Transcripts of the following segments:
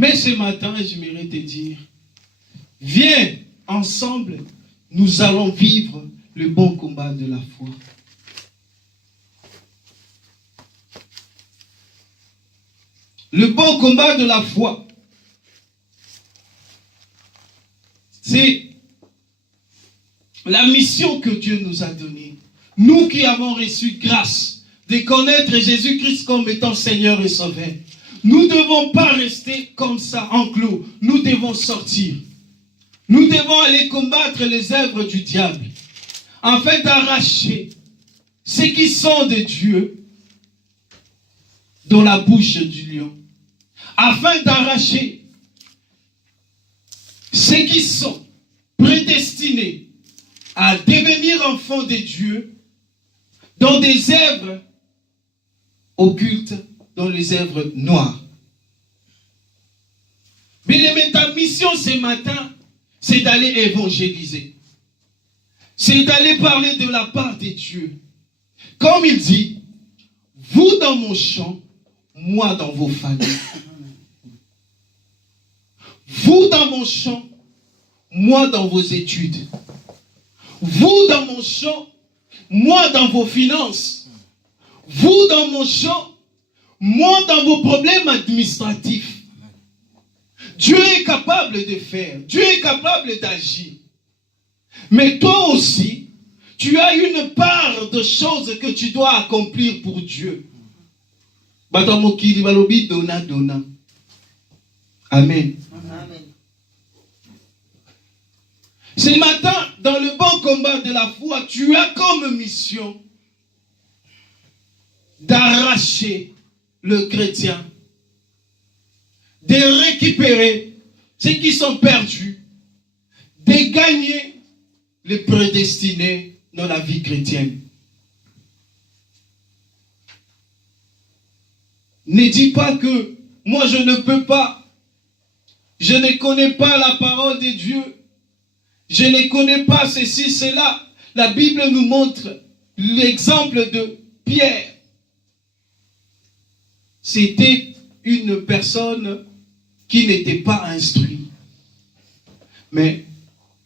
Mais ce matin, j'aimerais te dire, viens ensemble, nous allons vivre le bon combat de la foi. Le bon combat de la foi, c'est la mission que Dieu nous a donnée. Nous qui avons reçu grâce de connaître Jésus-Christ comme étant Seigneur et Sauveur. Nous ne devons pas rester comme ça, enclos. Nous devons sortir. Nous devons aller combattre les œuvres du diable, afin d'arracher ceux qui sont de Dieu dans la bouche du lion, afin d'arracher ceux qui sont prédestinés à devenir enfants de Dieu dans des œuvres occultes, dans les œuvres noires. Mais ta mission ce matin, c'est d'aller évangéliser. C'est d'aller parler de la part de Dieu. Comme il dit, vous dans mon champ, moi dans vos familles. Vous dans mon champ, moi dans vos études. Vous dans mon champ, moi dans vos finances. Vous dans mon champ, moi dans vos problèmes administratifs. Dieu est capable de faire. Dieu est capable d'agir. Mais toi aussi, tu as une part de choses que tu dois accomplir pour Dieu. Amen. Amen. Ce matin, dans le bon combat de la foi, tu as comme mission d'arracher le chrétien, de récupérer ceux qui sont perdus, de gagner les prédestinés dans la vie chrétienne. Ne dis pas que moi je ne peux pas, je ne connais pas la parole de Dieu, je ne connais pas ceci, cela. La Bible nous montre l'exemple de Pierre. C'était une personne qui n'était pas instruite. Mais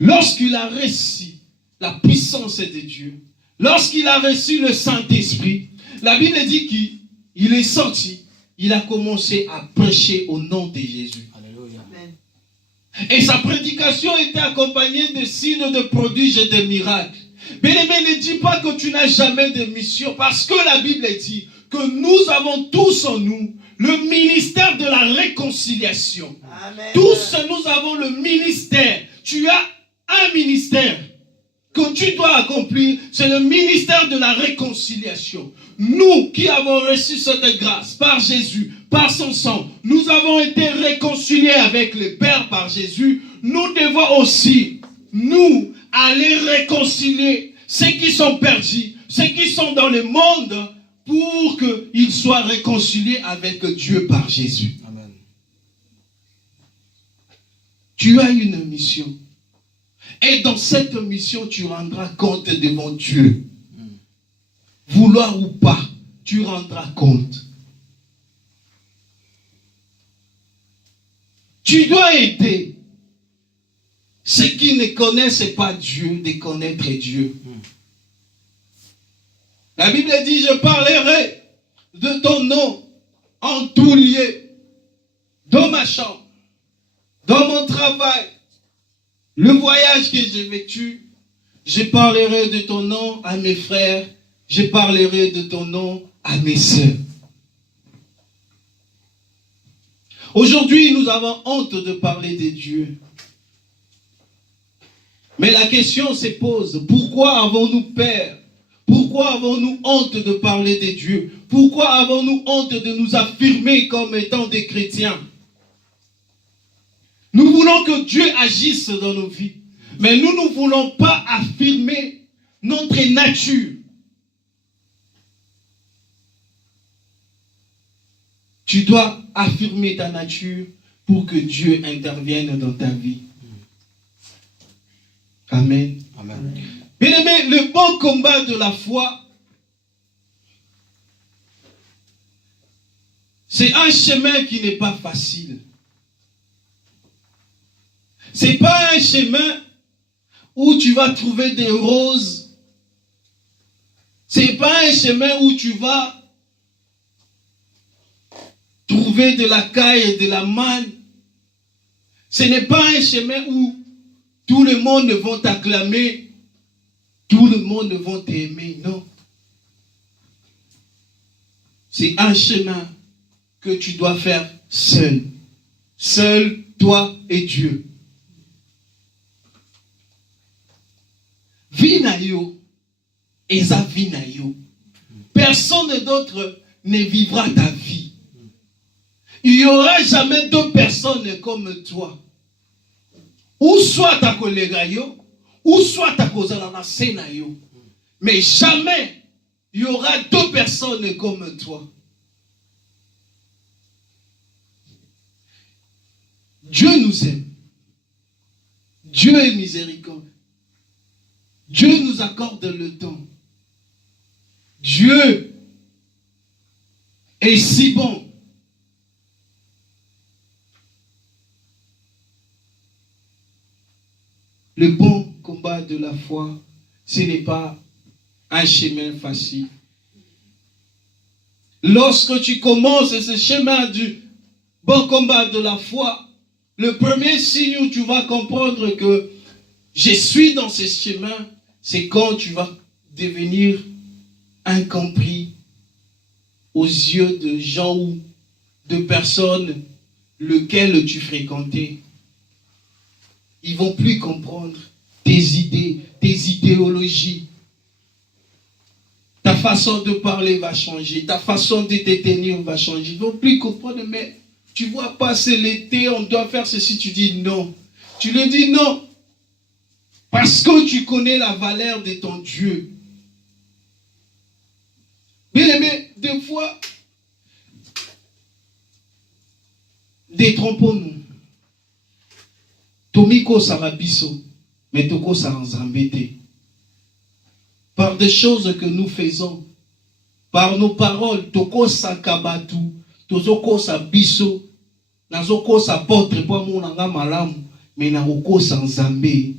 lorsqu'il a reçu la puissance de Dieu, lorsqu'il a reçu le Saint-Esprit, la Bible dit qu'il est sorti, il a commencé à prêcher au nom de Jésus. Alléluia. Et sa prédication était accompagnée de signes, de prodiges et de miracles. Bien-aimé, ne dis pas que tu n'as jamais de mission, parce que la Bible dit que nous avons tous en nous le ministère de la réconciliation. Amen. Tous nous avons le ministère. Tu as un ministère que tu dois accomplir, c'est le ministère de la réconciliation. Nous qui avons reçu cette grâce par Jésus, par son sang, nous avons été réconciliés avec le Père par Jésus. Nous devons aussi, nous, aller réconcilier ceux qui sont perdus, ceux qui sont dans le monde, pour qu'ils soient réconciliés avec Dieu par Jésus. Amen. Tu as une mission. Et dans cette mission, tu rendras compte devant Dieu. Vouloir ou pas, tu rendras compte. Tu dois aider ceux qui ne connaissent pas Dieu de connaître Dieu. La Bible dit, je parlerai de ton nom en tout lieu, dans ma chambre, dans mon travail, le voyage que j'ai vécu, je parlerai de ton nom à mes frères, je parlerai de ton nom à mes sœurs. Aujourd'hui, nous avons honte de parler de Dieu. Mais la question se pose, pourquoi avons-nous peur? Pourquoi avons-nous honte de parler de Dieu? Pourquoi avons-nous honte de nous affirmer comme étant des chrétiens? Nous voulons que Dieu agisse dans nos vies. Mais nous ne voulons pas affirmer notre nature. Tu dois affirmer ta nature pour que Dieu intervienne dans ta vie. Amen. Amen. Bien-aimé, le bon combat de la foi, c'est un chemin qui n'est pas facile. C'est pas un chemin où tu vas trouver des roses. C'est pas un chemin où tu vas trouver de la caille et de la manne. Ce n'est pas un chemin où tout le monde va t'acclamer, tout le monde va t'aimer. Non. C'est un chemin que tu dois faire seul. Seul, toi et Dieu. Vie na yo, eza vie na yo. Personne d'autre ne vivra ta vie. Il n'y aura jamais deux personnes comme toi. Ou soit ta collègue yo, ou soit ta cause dans la scène yo. Mais jamais il y aura deux personnes comme toi. Dieu nous aime. Dieu est miséricordieux. Dieu nous accorde le temps. Dieu est si bon. Le bon combat de la foi, ce n'est pas un chemin facile. Lorsque tu commences ce chemin du bon combat de la foi, le premier signe où tu vas comprendre que je suis dans ce chemin, c'est quand tu vas devenir incompris aux yeux de gens ou de personnes lesquelles tu fréquentais. Ils ne vont plus comprendre tes idées, tes idéologies. Ta façon de parler va changer, ta façon de te tenir va changer. Ils ne vont plus comprendre, mais tu vois pas, c'est l'été, on doit faire ceci. Tu dis non. Tu lui dis non. Parce que tu connais la valeur de ton Dieu. Bien aimé, des fois, détrompons-nous. Tomiko Sarabiso, mais Toko Saranzambete. Par des choses que nous faisons, par nos paroles, Toko Sakabatu, Tozoko Sabiso, Nazoko Sapotre, pour mon anga malam, mais Naroko Sanzambe.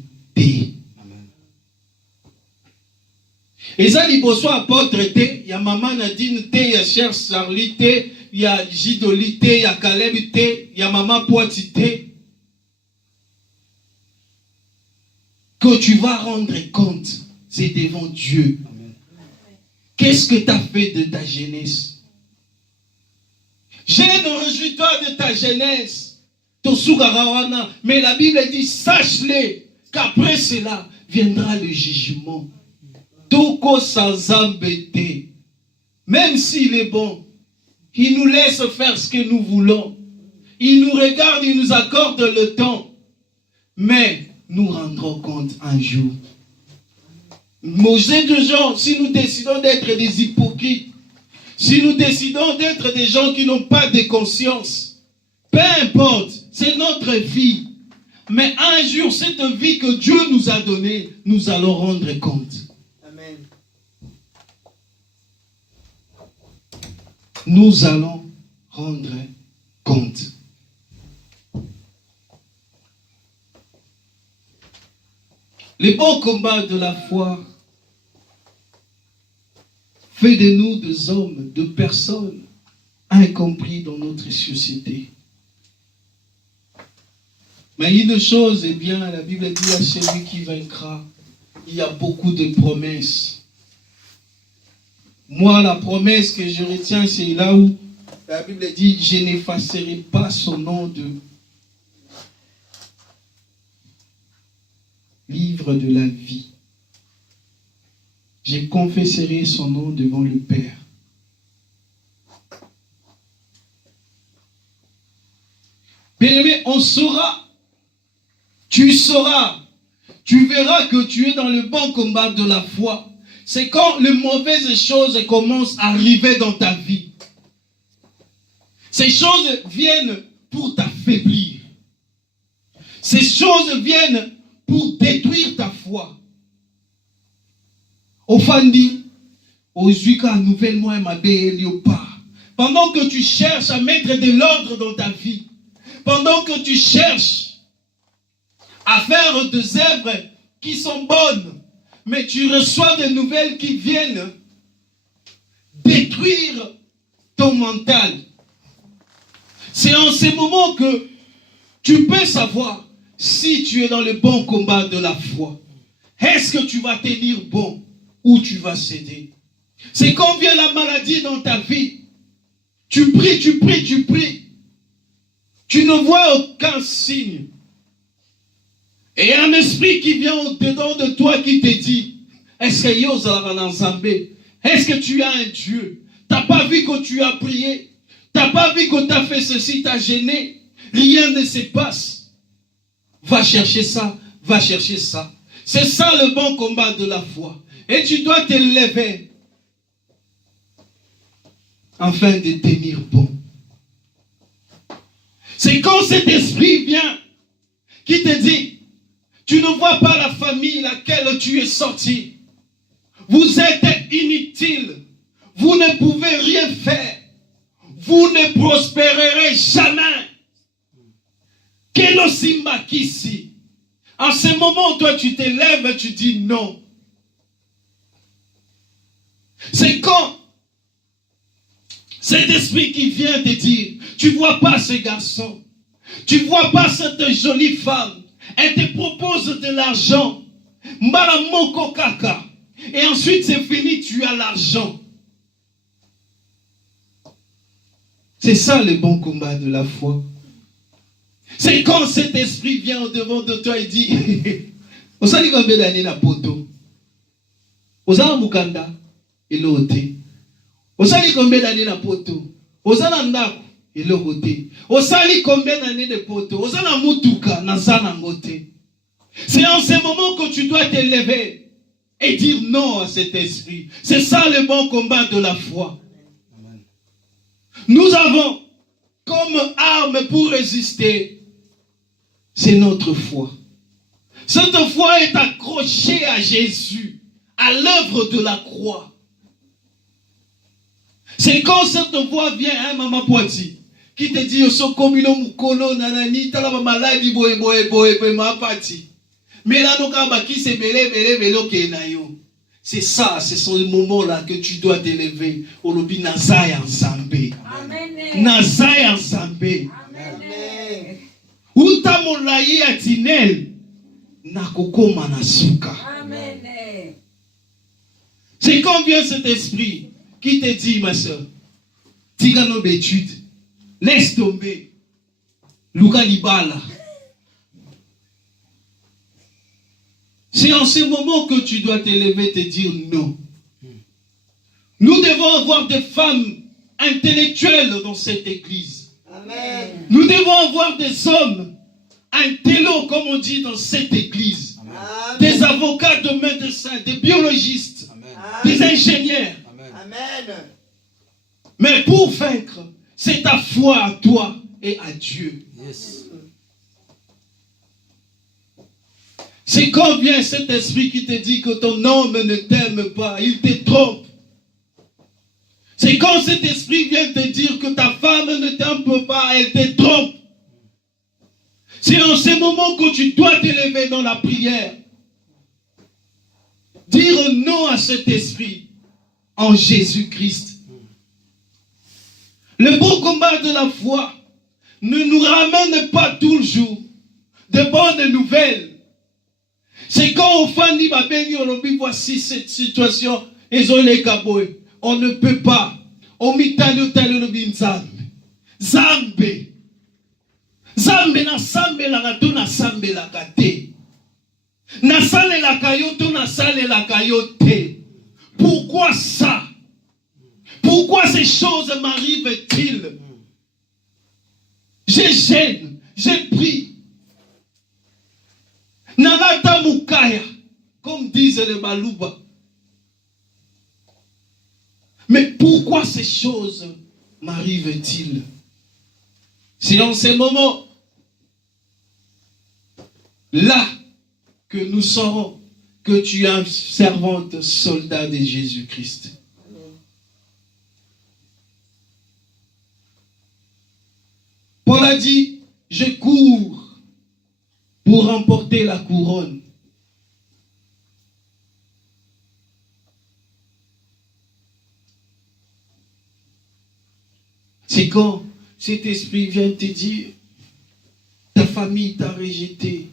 Et ça, il y a apôtre, il y a maman Nadine, il y a cher Charlie, il y a Jidoli, il y a Caleb, il y a maman Poiti, que tu vas rendre compte, c'est devant Dieu. Qu'est-ce que tu as fait de ta jeunesse? Réjouis-toi de ta jeunesse. Mais la Bible dit, sache-le, qu'après cela viendra le jugement. Toko sans embêter. Même s'il est bon, il nous laisse faire ce que nous voulons. Il nous regarde, il nous accorde le temps. Mais nous rendrons compte un jour. Manger de gens, si nous décidons d'être des hypocrites, si nous décidons d'être des gens qui n'ont pas de conscience, peu importe, c'est notre vie. Mais un jour, cette vie que Dieu nous a donnée, nous allons rendre compte. Amen. Nous allons rendre compte. Le bon combat de la foi fait de nous des hommes, de personnes incompris dans notre société. Mais une chose, eh bien, la Bible dit à celui qui vaincra, il y a beaucoup de promesses. Moi, la promesse que je retiens, c'est là où la Bible dit, je n'effacerai pas son nom de livre de la vie. Je confesserai son nom devant le Père. Bien-aimé, on saura, tu sauras, tu verras que tu es dans le bon combat de la foi. C'est quand les mauvaises choses commencent à arriver dans ta vie. Ces choses viennent pour t'affaiblir. Ces choses viennent pour détruire ta foi. Offandi, Ozuika nouvellement pendant que tu cherches à mettre de l'ordre dans ta vie, pendant que tu cherches à faire des œuvres qui sont bonnes, mais tu reçois des nouvelles qui viennent détruire ton mental. C'est en ces moments que tu peux savoir si tu es dans le bon combat de la foi. Est-ce que tu vas tenir bon ou tu vas céder? C'est quand vient la maladie dans ta vie. Tu pries, tu pries, tu pries. Tu ne vois aucun signe. Et un esprit qui vient au-dedans de toi qui te dit, est-ce que tu as un Dieu? Tu n'as pas vu que tu as prié? Tu n'as pas vu que tu as fait ceci, tu as gêné? Rien ne se passe. Va chercher ça, va chercher ça. C'est ça le bon combat de la foi. Et tu dois te lever afin de tenir bon. C'est quand cet esprit vient qui te dit, tu ne vois pas la famille laquelle tu es sorti. Vous êtes inutile. Vous ne pouvez rien faire. Vous ne prospérerez jamais. Quel Simba qu'ici. En ce moment, toi, tu te lèves et tu dis non. C'est quand cet esprit qui vient te dire, tu ne vois pas ce garçon. Tu ne vois pas cette jolie femme. Elle te propose de l'argent. Mbaramoko kaka. Et ensuite, c'est fini, tu as l'argent. C'est ça le bon combat de la foi. C'est quand cet esprit vient au devant de toi et dit, Osali combien d'années na poto? Osala mukanda elote. Osali combien d'années na poto? Osala ndako elote. Osali combien d'années de poto? Osala mutuka na sana ngote. C'est en ce moment que tu dois te lever et dire non à cet esprit. C'est ça le bon combat de la foi. Amen. Nous avons comme arme pour résister, c'est notre foi. Cette foi est accrochée à Jésus, à l'œuvre de la croix. C'est quand cette voix vient, hein, Maman Poiti, qui te dit, so komino mukolo nanani, talaba maladi boe ma pati. Mais là, nous avons qui se c'est ça, c'est ce moment-là que tu dois te lever. Olobi nazai ensemble. Nazai ensemble. Uta molayi atinel nakokoma nasuka. C'est quand vient cet esprit qui te dit, ma soeur, tira nos études, laisse tomber, Luka Libala. C'est en ce moment que tu dois te lever et te dire non. Nous devons avoir des femmes intellectuelles dans cette église. Amen. Nous devons avoir des hommes intello, comme on dit dans cette église. Amen. Des avocats de médecins, des biologistes, amen, des ingénieurs. Amen. Mais pour vaincre, c'est ta foi à toi et à Dieu. Yes. C'est quand vient cet esprit qui te dit que ton homme ne t'aime pas, il te trompe. C'est quand cet esprit vient te dire que ta femme ne t'aime pas, elle te trompe. C'est en ce moment que tu dois te lever dans la prière. Dire non à cet esprit en Jésus-Christ. Le bon combat de la foi ne nous ramène pas toujours de bonnes nouvelles. C'est quand on fait voici cette situation, on ne peut pas. On Zambe. Zambe na sambe la gato na sambe la gate. Na sale la kayoto na sale la kayote. Pourquoi ça? Pourquoi ces choses m'arrivent-ils? Je gêne, je prie. Nanata Mukaya, comme disent les Balouba. Mais pourquoi ces choses m'arrivent-ils? C'est en ces moments là que nous saurons que tu es un servante soldat de Jésus-Christ. Paul a dit, je cours pour remporter la couronne. C'est quand cet esprit vient te dire, ta famille t'a rejeté,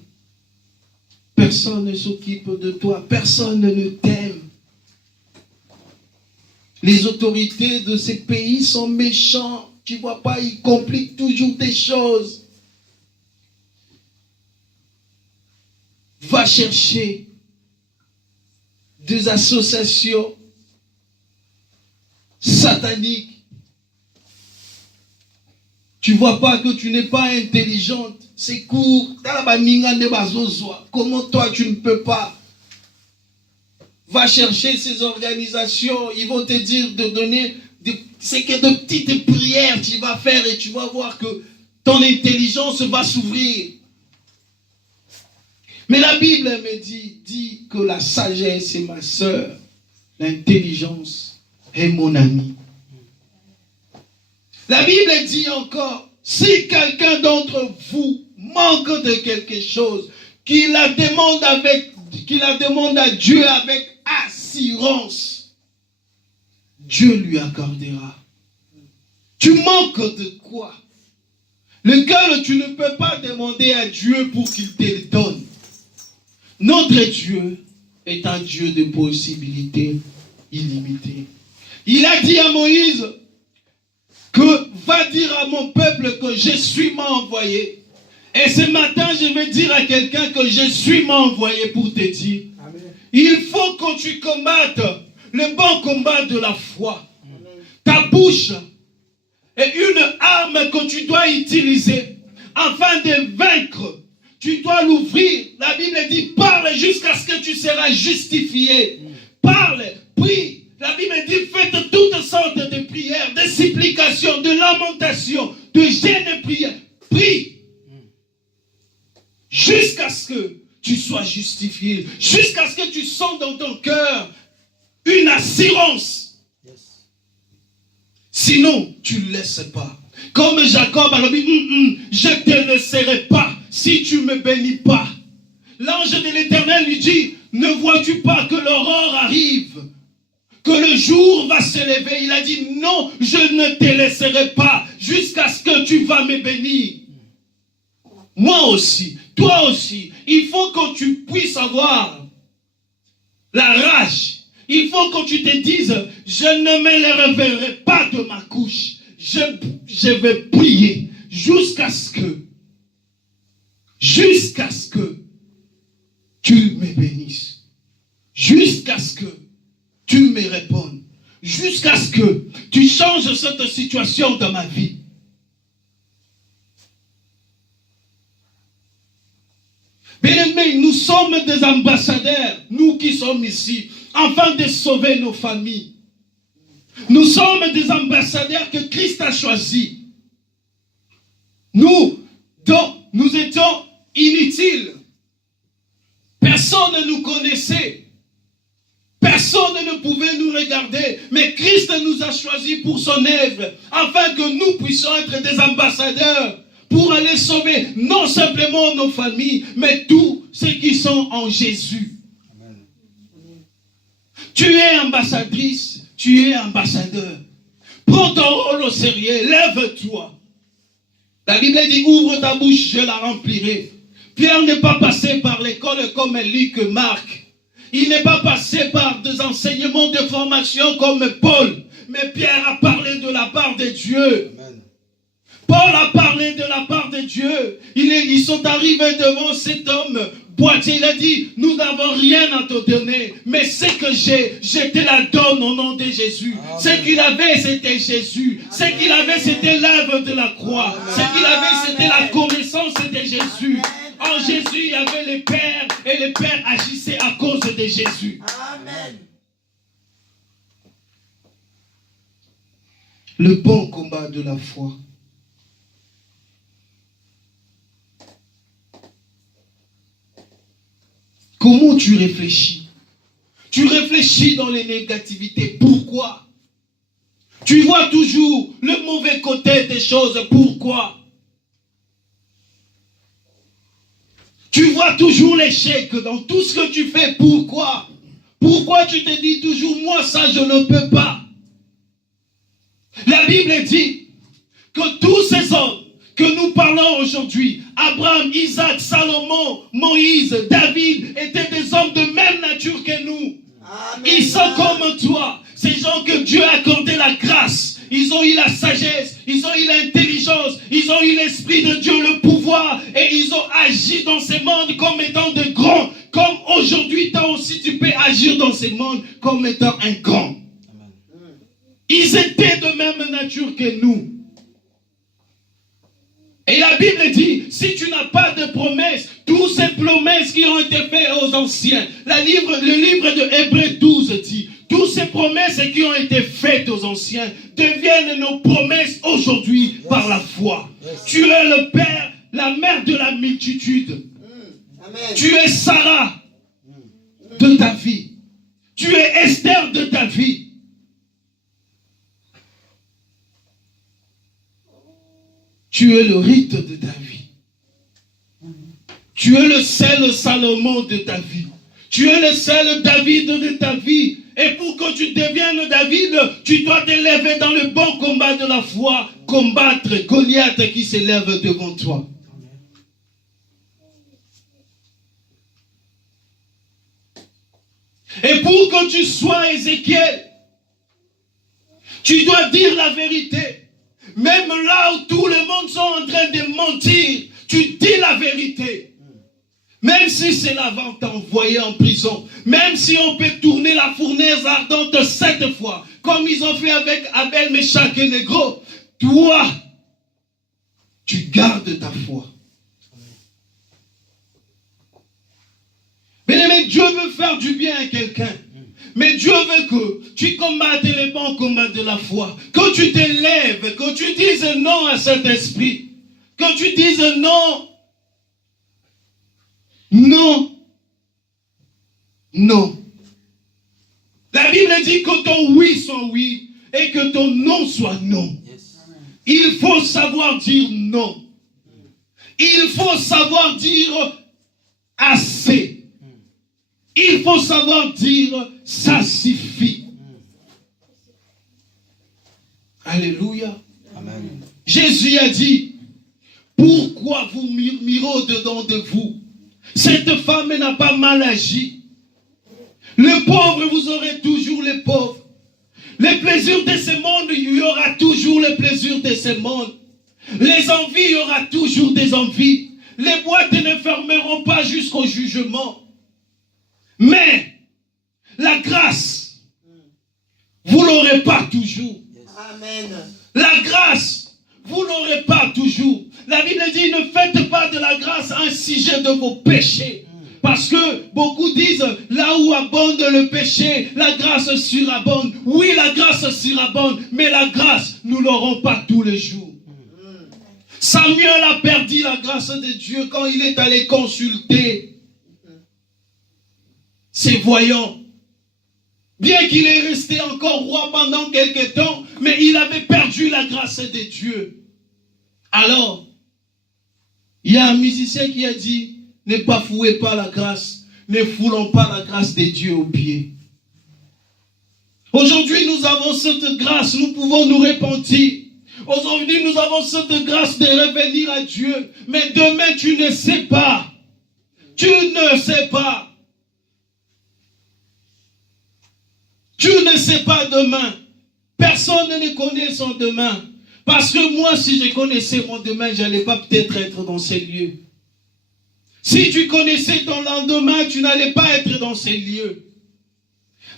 personne ne s'occupe de toi, personne ne t'aime. Les autorités de ces pays sont méchants, tu vois pas, ils compliquent toujours des choses. Va chercher des associations sataniques. Tu vois pas que tu n'es pas intelligente. C'est court. Comment toi tu ne peux pas? Va chercher ces organisations. Ils vont te dire de donner. C'est que de petites prières tu vas faire et tu vas voir que ton intelligence va s'ouvrir. Mais la Bible me dit que la sagesse est ma sœur. L'intelligence est mon ami. La Bible dit encore, si quelqu'un d'entre vous manque de quelque chose, qu'il la demande à Dieu avec assurance, Dieu lui accordera. Tu manques de quoi? Lequel tu ne peux pas demander à Dieu pour qu'il te le donne. Notre Dieu est un Dieu de possibilités illimitées. Il a dit à Moïse, que va dire à mon peuple que je suis m'envoyé. Et ce matin, je vais dire à quelqu'un que je suis m'envoyé pour te dire. Amen. Il faut que tu combattes le bon combat de la foi. Amen. Ta bouche est une arme que tu dois utiliser afin de vaincre. Tu dois l'ouvrir. La Bible dit, parle jusqu'à ce que tu seras justifié. Parle, prie. La Bible dit, faites toutes sortes de prières, de supplications, de lamentations, de jeûnes et prières. Prie. Jusqu'à ce que tu sois justifié. Jusqu'à ce que tu sens dans ton cœur une assurance. Sinon, tu ne laisses pas. Comme Jacob a dit, je ne te laisserai pas si tu ne me bénis pas. L'ange de l'Éternel lui dit, ne vois-tu pas que l'aurore arrive? Que le jour va se lever. Il a dit, non, je ne te laisserai pas jusqu'à ce que tu vas me bénir. Moi aussi, toi aussi, il faut que tu puisses avoir la rage. Il faut que tu te dises, je ne me réveillerai pas de ma couche. Je vais prier jusqu'à ce que tu me bénisses. Jusqu'à ce que tu me répondes. Jusqu'à ce que tu changes cette situation dans ma vie. Bien-aimés, nous sommes des ambassadeurs, nous qui sommes ici, afin de sauver nos familles. Nous sommes des ambassadeurs que Christ a choisis. Nous étions inutiles. Personne ne nous connaissait. Personne ne pouvait nous regarder. Mais Christ nous a choisis pour son œuvre, afin que nous puissions être des ambassadeurs pour aller sauver non simplement nos familles, mais tous ceux qui sont en Jésus. Amen. Tu es ambassadrice, tu es ambassadeur. Prends ton rôle au sérieux, lève-toi. La Bible dit, ouvre ta bouche, je la remplirai. Pierre n'est pas passé par l'école comme Luc, Marc. Il n'est pas passé par des enseignements de formation comme Paul. Mais Pierre a parlé de la part de Dieu. Amen. Paul a parlé de la part de Dieu. Ils sont arrivés devant cet homme boitier. Il a dit, nous n'avons rien à te donner. Mais ce que j'ai, je te la donne au nom de Jésus. Amen. Ce qu'il avait, c'était Jésus. Amen. Ce qu'il avait, c'était l'œuvre de la croix. Amen. Ce qu'il avait, c'était la connaissance de Jésus. Amen. En Jésus, il y avait les pères. Et les pères agissaient à cause de Jésus. Amen. Le bon combat de la foi. Comment tu réfléchis? Tu réfléchis dans les négativités. Pourquoi? Tu vois toujours le mauvais côté des choses. Pourquoi? Tu vois toujours l'échec dans tout ce que tu fais. Pourquoi? Pourquoi tu te dis toujours, moi ça je ne peux pas? La Bible dit que tous ces hommes que nous parlons aujourd'hui, Abraham, Isaac, Salomon, Moïse, David, étaient des hommes de même nature que nous. Amen. Ils sont comme toi. Ces gens que Dieu a accordé la grâce. Ils ont eu la sagesse, ils ont eu l'intelligence, ils ont eu l'Esprit de Dieu, le pouvoir, et ils ont agi dans ce monde comme étant de grands. Comme aujourd'hui, toi aussi, tu peux agir dans ce monde comme étant un grand. Amen. Ils étaient de même nature que nous. Et la Bible dit, si tu n'as pas de promesses, toutes ces promesses qui ont été faites aux anciens, le livre de Hébreux 12 dit, toutes ces promesses qui ont été faites aux anciens deviennent nos promesses aujourd'hui par la foi. Tu es le père, la mère de la multitude. Amen. Tu es Sarah de ta vie. Tu es Esther de ta vie. Tu es le rite de ta vie. Tu es le seul Salomon de ta vie. Tu es le seul David de ta vie. Et pour que tu deviennes David, tu dois te lever dans le bon combat de la foi, combattre Goliath qui s'élève devant toi. Et pour que tu sois Ézéchiel, tu dois dire la vérité. Même là où tout le monde sont en train de mentir, tu dis la vérité. Même si c'est là va t'envoyer en prison, même si on peut tourner la fournaise ardente 7 fois, comme ils ont fait avec Abel, Méchach et Négro, toi, tu gardes ta foi. Mais Dieu veut faire du bien à quelqu'un. Mais Dieu veut que tu combattes les bons combats de la foi. Que tu t'élèves, que tu dises non à cet esprit. Que tu dises non. Non. Non. La Bible dit que ton oui soit oui et que ton non soit non. Yes. Il faut savoir dire non. Il faut savoir dire assez. Il faut savoir dire ça suffit. Alléluia. Amen. Jésus a dit, pourquoi vous murmurez dedans de vous? Cette femme n'a pas mal agi. Le pauvre, vous aurez toujours les pauvres. Les plaisirs de ce monde, il y aura toujours les plaisirs de ce monde. Les envies, il y aura toujours des envies. Les boîtes ne fermeront pas jusqu'au jugement. Mais la grâce, vous ne l'aurez pas toujours. Amen. La grâce, vous ne l'aurez pas toujours. La Bible dit, ne faites pas de la grâce un sujet de vos péchés. Parce que beaucoup disent, là où abonde le péché, la grâce surabonde. Oui, la grâce surabonde, mais la grâce, nous ne l'aurons pas tous les jours. Samuel a perdu la grâce de Dieu quand il est allé consulter ses voyants. Bien qu'il est resté encore roi pendant quelques temps, mais il avait perdu la grâce de Dieu. Alors, il y a un musicien qui a dit, ne bafouez pas la grâce, ne foulons pas la grâce de Dieu aux pieds. Aujourd'hui, nous avons cette grâce, nous pouvons nous repentir. Aujourd'hui, nous avons cette grâce de revenir à Dieu. Mais demain, tu ne sais pas. Tu ne sais pas. Tu ne sais pas demain. Personne ne connaît son demain. Parce que moi, si je connaissais mon demain, je n'allais pas peut-être être dans ces lieux. Si tu connaissais ton lendemain, tu n'allais pas être dans ces lieux.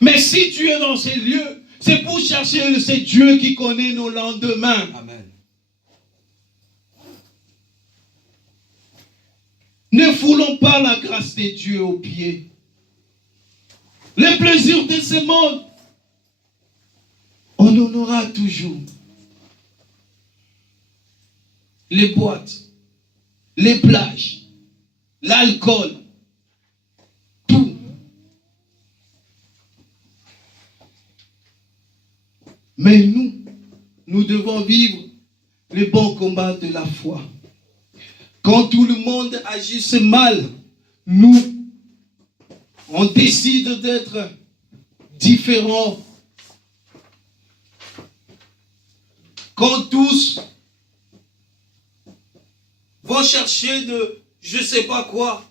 Mais si tu es dans ces lieux, c'est pour chercher ce Dieu qui connaît nos lendemains. Amen. Ne foulons pas la grâce de Dieu aux pieds. Les plaisirs de ce monde, on en aura toujours. Les boîtes, les plages, l'alcool, tout. Mais nous devons vivre le bon combat de la foi. Quand tout le monde agisse mal, nous, on décide d'être différents, quand tous vont chercher de je ne sais pas quoi,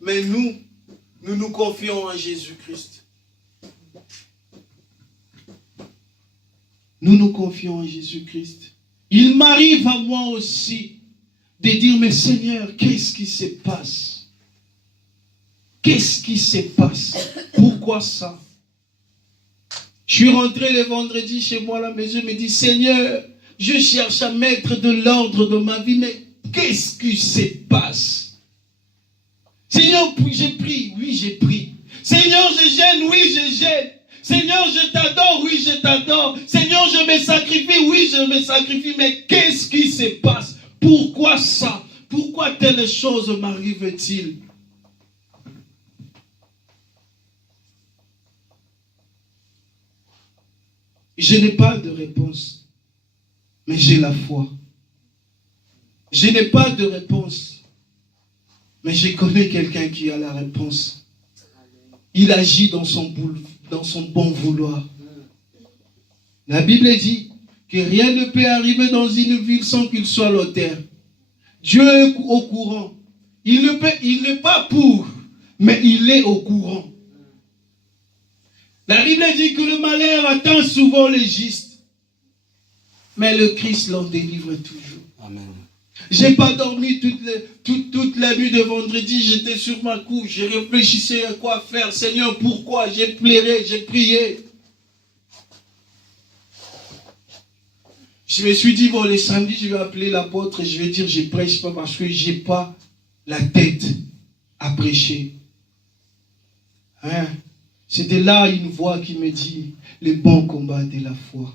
mais nous nous confions en Jésus-Christ. Nous nous confions en Jésus-Christ. Il m'arrive à moi aussi de dire, mais Seigneur, qu'est-ce qui se passe? Qu'est-ce qui se passe? Pourquoi ça? Je suis rentré le vendredi chez moi à la maison, je me dis, Seigneur, je cherche à mettre de l'ordre dans ma vie, mais qu'est-ce qui se passe? Seigneur, j'ai pris, oui j'ai pris. Seigneur, je gêne, oui je gêne. Seigneur, je t'adore, oui je t'adore. Seigneur, je me sacrifie, oui je me sacrifie, mais qu'est-ce qui se passe? Pourquoi ça? Pourquoi telle chose m'arrive-t-il? Je n'ai pas de réponse, mais j'ai la foi. Je n'ai pas de réponse, mais je connais quelqu'un qui a la réponse. Il agit dans son bon vouloir. La Bible dit que rien ne peut arriver dans une ville sans qu'il soit l'auteur. Dieu est au courant. Il n'est pas pour, mais il est au courant. La Bible dit que le malheur atteint souvent les justes, mais le Christ l'en délivre toujours. Amen. J'ai pas dormi toute la nuit de vendredi, j'étais sur ma couche, je réfléchissais à quoi faire. Seigneur, pourquoi? J'ai pleuré, j'ai prié. Je me suis dit, bon, les samedis, je vais appeler l'apôtre et je vais dire, je prêche pas parce que j'ai pas la tête à prêcher. Hein? C'était là une voix qui me dit, le bon combat de la foi.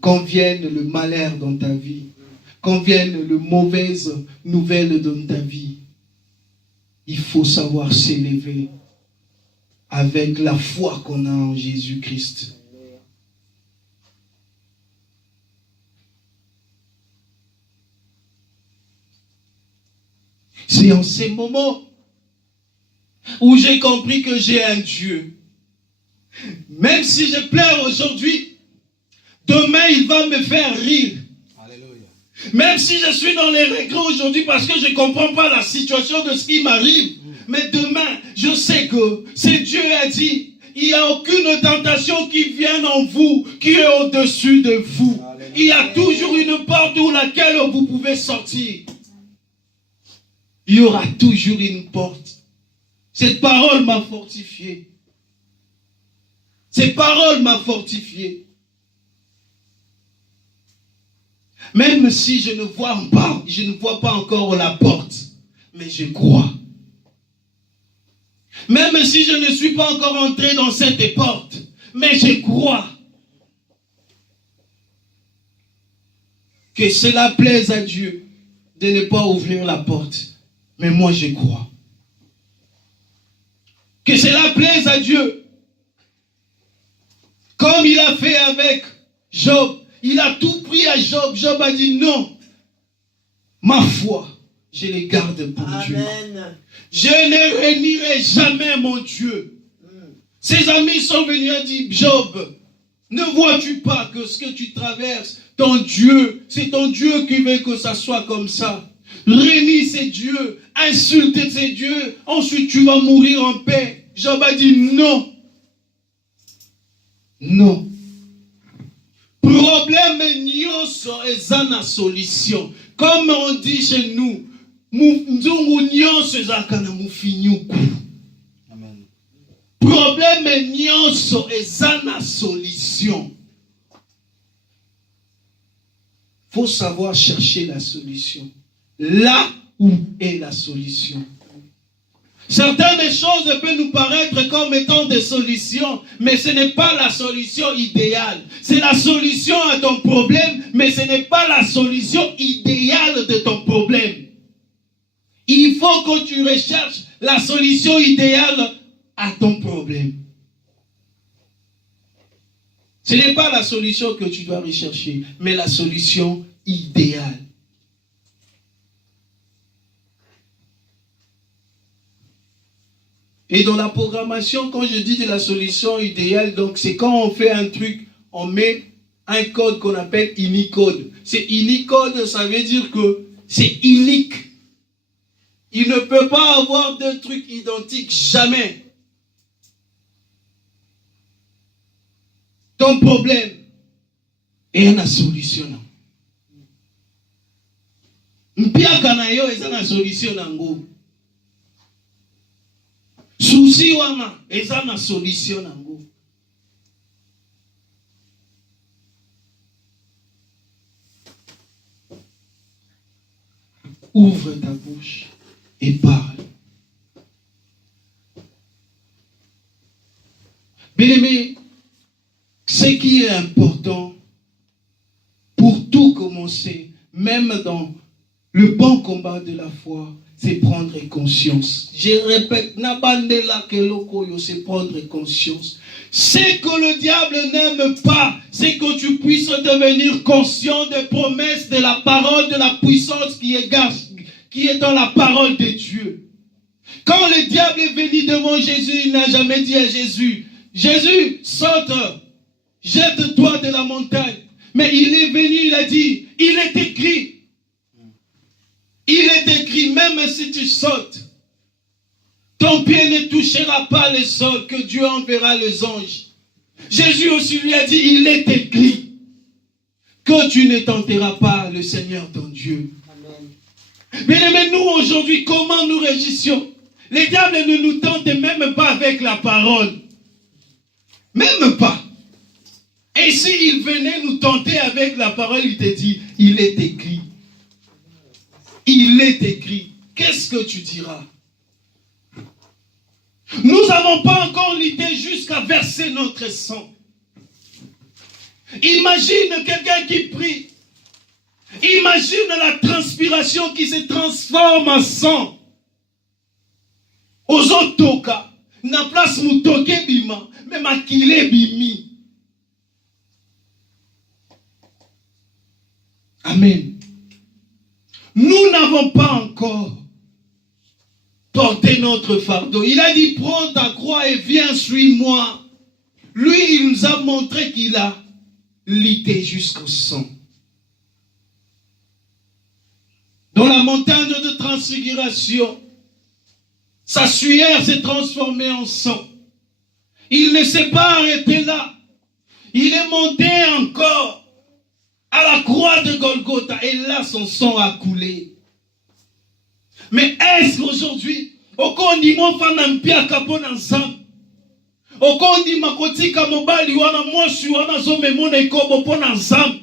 Quand vienne le malheur dans ta vie, quand viennent les mauvaises nouvelles dans ta vie, il faut savoir s'élever avec la foi qu'on a en Jésus-Christ. C'est en ces moments où j'ai compris que j'ai un Dieu. Même si je pleure aujourd'hui, demain il va me faire rire. Même si je suis dans les regrets aujourd'hui parce que je ne comprends pas la situation de ce qui m'arrive, mais demain, je sais que c'est Dieu a dit, il n'y a aucune tentation qui vienne en vous, qui est au-dessus de vous. Alléluia. Il y a toujours une porte où laquelle vous pouvez sortir. Il y aura toujours une porte. Cette parole m'a fortifié. Cette parole m'a fortifié. Même si je ne vois pas encore la porte, mais je crois. Même si je ne suis pas encore entré dans cette porte, mais je crois que cela plaise à Dieu de ne pas ouvrir la porte. Mais moi je crois. Que cela plaise à Dieu. Comme il a fait avec Job. Il a tout pris à Job. Job a dit non. Ma foi, je les garde pour Amen. Dieu. Je ne renierai jamais mon Dieu. Ses amis sont venus et dit, Job, ne vois-tu pas que ce que tu traverses, ton Dieu, c'est ton Dieu qui veut que ça soit comme ça. Renie ces dieux, insulte ces dieux, ensuite tu vas mourir en paix. Job a dit non. Non. Problème nyonso eza na solution. Comme on dit chez nous, mzungu nyonso ezaka na mufinyuku. Amen. Problème nyonso eza na solution. Faut savoir chercher la solution. Là où est la solution. Certaines choses peuvent nous paraître comme étant des solutions, mais ce n'est pas la solution idéale. C'est la solution à ton problème, mais ce n'est pas la solution idéale de ton problème. Il faut que tu recherches la solution idéale à ton problème. Ce n'est pas la solution que tu dois rechercher, mais la solution idéale. Et dans la programmation, quand je dis de la solution idéale, donc c'est quand on fait un truc, on met un code qu'on appelle Unicode. C'est Unicode, ça veut dire que c'est unique. Il ne peut pas avoir deux trucs identiques, jamais. Ton problème est une solution. Mpiaka na yo eza na solution nango. Souci wana eza na solution nango. Ouvre ta bouche et parle. Bien-aimé, ce qui est important pour tout commencer, même dans le bon combat de la foi, c'est prendre conscience. Je répète, c'est prendre conscience. Ce que le diable n'aime pas, c'est que tu puisses devenir conscient des promesses de la parole, de la puissance qui est dans la parole de Dieu. Quand le diable est venu devant Jésus, il n'a jamais dit à Jésus, Jésus, saute, jette-toi de la montagne. Mais il est venu, il a dit, il est écrit. Il est écrit, même si tu sautes, ton pied ne touchera pas le sol, que Dieu enverra les anges. Jésus aussi lui a dit, il est écrit, que tu ne tenteras pas le Seigneur ton Dieu. Amen. Mais nous aujourd'hui, comment nous réagissons? Les diables ne nous tentent même pas avec la parole. Même pas. Et s'il venait nous tenter avec la parole, il te dit, il est écrit. Il est écrit. Qu'est-ce que tu diras? Nous n'avons pas encore l'idée jusqu'à verser notre sang. Imagine quelqu'un qui prie. Imagine la transpiration qui se transforme en sang. Aux autres cas, na place moutoke bima, même à kile bimi. Amen. Nous n'avons pas encore porté notre fardeau. Il a dit, prends ta croix et viens, suis-moi. Lui, il nous a montré qu'il a lutté jusqu'au sang. Dans la montagne de transfiguration, sa sueur s'est transformée en sang. Il ne s'est pas arrêté là. Il est monté encore à la croix de Golgotha, et là son sang a coulé. Mais est-ce qu'aujourd'hui, okondi mo fana mpia kapona nzambe, okondi makotika mobali wana mwasi wana zo memona ikobo pona nzambe,